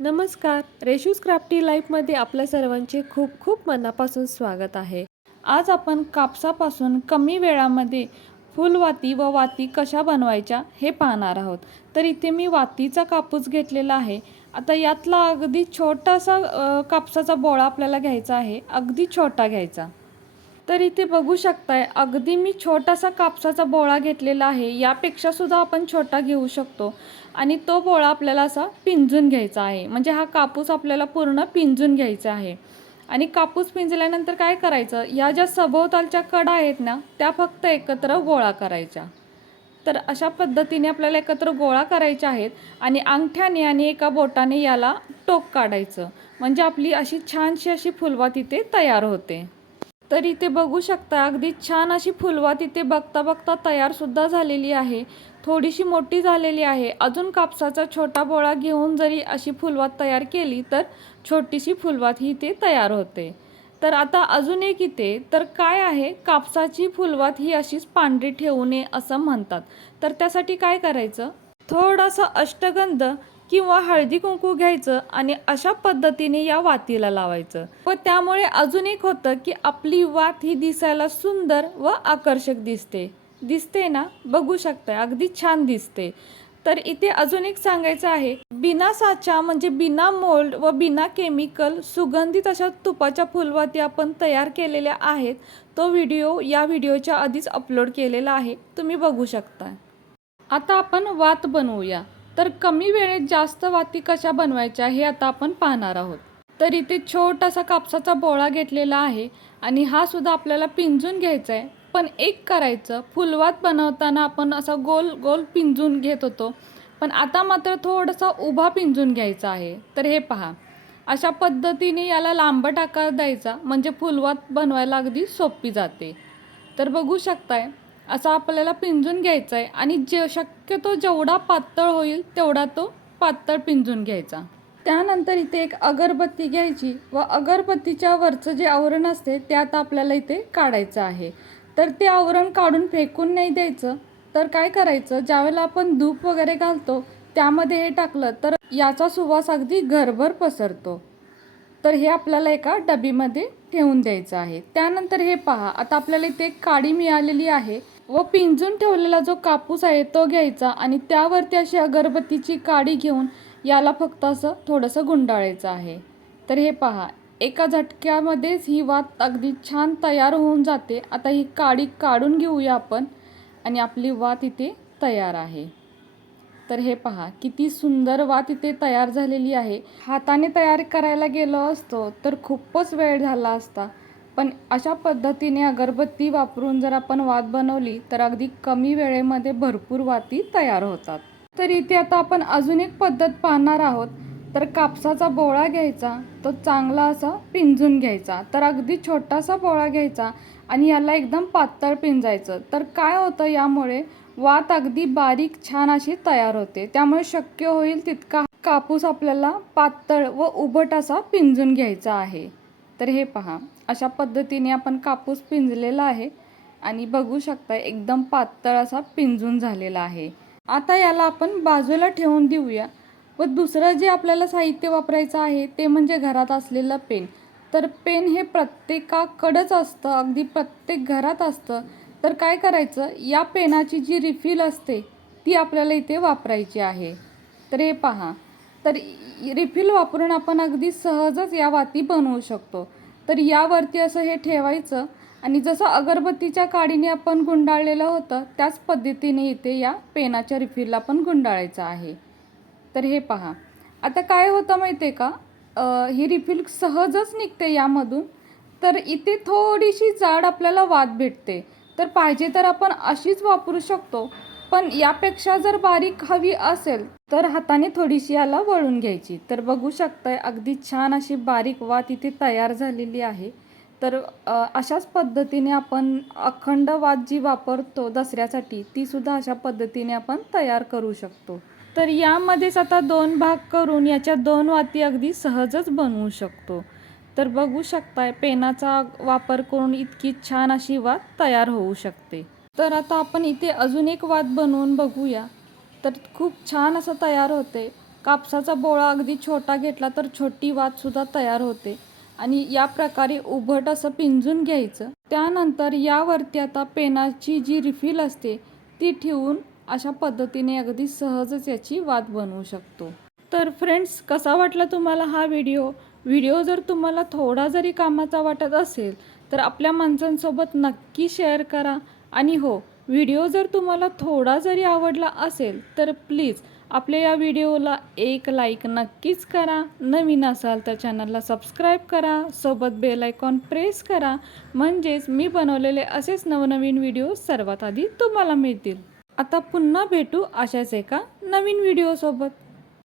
नमस्कार. रेशूज क्राफ्टी लाईफमध्ये आपल्या सर्वांचे खूप खूप मनापासून स्वागत आहे. आज आपण कापसापासून कमी वेळामध्ये फुलवाती व वाती कशा बनवायच्या हे पाहणार आहोत. तर इथे मी वातीचा कापूस घेतलेला आहे. आता यातला अगदी छोटासा कापसाचा बोळा आपल्याला घ्यायचा आहे. अगदी छोटा घ्यायचा. तर इथे बघू शकताय. अगदी मी छोटासा कापसाचा बोळा घेतलेला आहे. यापेक्षा सुद्धा आपण छोटा घेऊ शकतो. आणि तो बोळा आपल्याला असा पिंजून घ्यायचा आहे. म्हणजे हा कापूस आपल्याला पूर्ण पिंजून घ्यायचा आहे. आणि कापूस पिंजल्यानंतर काय करायचं? या ज्या सभोवतालच्या कडा आहेत ना त्या फक्त एकत्र गोळा करायच्या. तर अशा पद्धतीने आपल्याला एकत्र गोळा करायच्या आहेत आणि अंगठ्याने आणि एका बोटाने याला टोक काढायचं. म्हणजे आपली अशी छानशी अशी फुलवा तिथे तयार होते. तर इथे बघू शकता. अगदी छान अशी फुलवात इथे बघता बघता तयारसुद्धा झालेली आहे. थोडीशी मोठी झालेली आहे. अजून कापसाचा छोटा बोळा घेऊन जरी अशी फुलवात तयार केली तर छोटीशी फुलवात ही इथे तयार होते. तर आता अजून एक इथे. तर काय आहे? कापसाची फुलवात ही अशीच पांढरी ठेवू नये असं म्हणतात. तर त्यासाठी काय करायचं? थोडासा अष्टगंध किंवा हळदी कुंकू घ्यायचं आणि अशा पद्धतीने या वातीला लावायचं. व त्यामुळे अजून एक होतं की आपली वात ही दिसायला सुंदर व आकर्षक दिसते. दिसते ना? बघू शकताय. अगदी छान दिसते. तर इथे अजून एक सांगायचं आहे. बिना साचा म्हणजे बिना मोल्ड व बिना केमिकल सुगंधित अशा तुपाच्या फुलवाती आपण तयार केलेल्या आहेत. तो व्हिडिओ या व्हिडिओच्या आधीच अपलोड केलेला आहे. तुम्ही बघू शकता आता आपण वात बनवूया. तर कमी वेळेत जास्त वाती कशा बनवायच्या हे आता आपण पाहणार आहोत. तर इथे छोटासा कापसाचा बोळा घेतलेला आहे आणि हा सुद्धा आपल्याला पिंजून घ्यायचा आहे पण एक करायचं फुलवात बनवताना आपण असा गोल गोल पिंजून घेत होतो. पण आता मात्र थोडासा उभा पिंजून घ्यायचा आहे. तर हे पहा. अशा पद्धतीने याला लांबट आकार द्यायचा म्हणजे फुलवात बनवायला अगदी सोपी जाते. तर बघू शकताय असा आपल्याला पिंजून घ्यायचा आहे आणि जे शक्यतो जेवढा पातळ होईल तेवढा तो पातळ पिंजून घ्यायचा. त्यानंतर इथे एक अगरबत्ती घ्यायची व अगरबत्तीच्या वरचं जे आवरण असते ते आता आपल्याला इथे काढायचं आहे. तर ते आवरण काढून फेकून नाही द्यायचं. तर काय करायचं? ज्यावेळेला आपण धूप वगैरे घालतो त्यामध्ये हे टाकलं तर याचा सुवास अगदी घरभर पसरतो. तर हे आपल्याला एका डबीमध्ये ठेवून द्यायचं आहे. त्यानंतर हे पहा आता आपल्याला इथे एक काडी मिळालेली आहे. व पिंजून ठेवलेला जो कापूस आहे तो घ्यायचा आणि त्यावरती अशी अगरबत्तीची काडी घेऊन याला फक्त असं थोडंसं गुंडाळायचं आहे. तर हे पहा एका झटक्यामध्येच ही वात अगदी छान तयार होऊन जाते. आता ही काडी काढून घेऊया आपण आणि आपली वात इथे तयार आहे. तर हे पहा किती सुंदर वात इथे तयार झालेली आहे. हाताने तयार करायला गेलो असतो तर खूपच वेळ झाला असता. पण अशा पद्धतीने अगरबत्ती वापरून जर आपण वात बनवली तर अगदी कमी वेळेमध्ये भरपूर वाती तयार होतात. तर इथे आता आपण अजून एक पद्धत पाहणार आहोत. तर कापसाचा बोळा घ्यायचा तो चांगला असा पिंजून घ्यायचा तर अगदी छोटासा बोळा घ्यायचा आणि याला एकदम पातळ पिंजायचं. तर काय होतं यामुळे वात अगदी बारीक छान अशी तयार होते. त्यामुळे शक्य होईल तितका कापूस आपल्याला पातळ व उबट असा पिंजून घ्यायचा आहे. तर हे पहा अशा पद्धतीने आपण कापूस पिंजलेला आहे आणि बघू शकता एकदम पातळ असा पिंजून झालेला आहे. आता याला आपण बाजूला ठेवून देऊया व दुसरं जे आपल्याला साहित्य वापरायचं आहे ते म्हणजे घरात असलेलं पेन. तर पेन हे प्रत्येकाकडंच असतं अगदी प्रत्येक घरात असतं. तर काय करायचं या पेनाची जी रिफिल असते ती आपल्याला इथे वापरायची आहे. तर हे पहा तर रिफिल वापरून आपण अगदी सहजच या वाती बनवू शकतो. तर यावरती असं हे ठेवायचं आणि जसं अगरबत्तीच्या काडीने आपण गुंडाळलेलं होतं त्याच पद्धतीने इथे या पेनाच्या रिफिलला पण गुंडाळायचं आहे. तर हे पहा. आता काय होतं माहिती आहे का ही रिफिल सहजच निघते यामधून. तर इथे थोडीशी जाड आपल्याला वाद भेटते. तर पाहिजे तर आपण अशीच वापरू शकतो. पण यापेक्षा जर बारीक हवी असेल तर हाताने थोडीशी याला वळून घ्यायची. तर बघू शकताय अगदी छान अशी बारीक वात इथे तयार झालेली आहे. तर अशाच पद्धतीने आपण अखंड वात जी वापरतो दसऱ्यासाठी ती सुद्धा अशा पद्धतीने आपण तयार करू शकतो. तर यामध्येच आता दोन भाग करून याच्या दोन वाती अगदी सहजच बनवू शकतो. तर बघू शकताय पेनाचा वापर करून इतकी छान अशी वात तयार होऊ शकते. तर आता आपण इथे अजून एक वाद बनवून बघूया. तर खूप छान असं तयार होते. कापसाचा बोळा अगदी छोटा घेतला तर छोटी वातसुद्धा तयार होते. आणि या प्रकारे उभट असं पिंजून घ्यायचं. त्यानंतर यावरती आता पेनाची जी रिफिल असते ती ठेवून अशा पद्धतीने अगदी सहजच याची वाद बनवू शकतो. तर फ्रेंड्स कसा वाटला तुम्हाला हा व्हिडिओ? व्हिडिओ जर तुम्हाला थोडा जरी कामाचा वाटत असेल तर आपल्या माणसांसोबत नक्की शेअर करा. आणि हो व्हिडिओ जर तुम्हाला थोडा जरी आवडला असेल तर प्लीज आपल्या या व्हिडिओला एक लाईक नक्कीच करा. नवीन असाल तर चॅनलला सबस्क्राईब करा. सोबत बेल आयकॉन प्रेस करा. म्हणजेच मी बनवलेले असेच नवनवीन व्हिडिओ सर्वात आधी तुम्हाला मिळतील. आता पुन्हा भेटू अशाच एका नवीन व्हिडिओसोबत.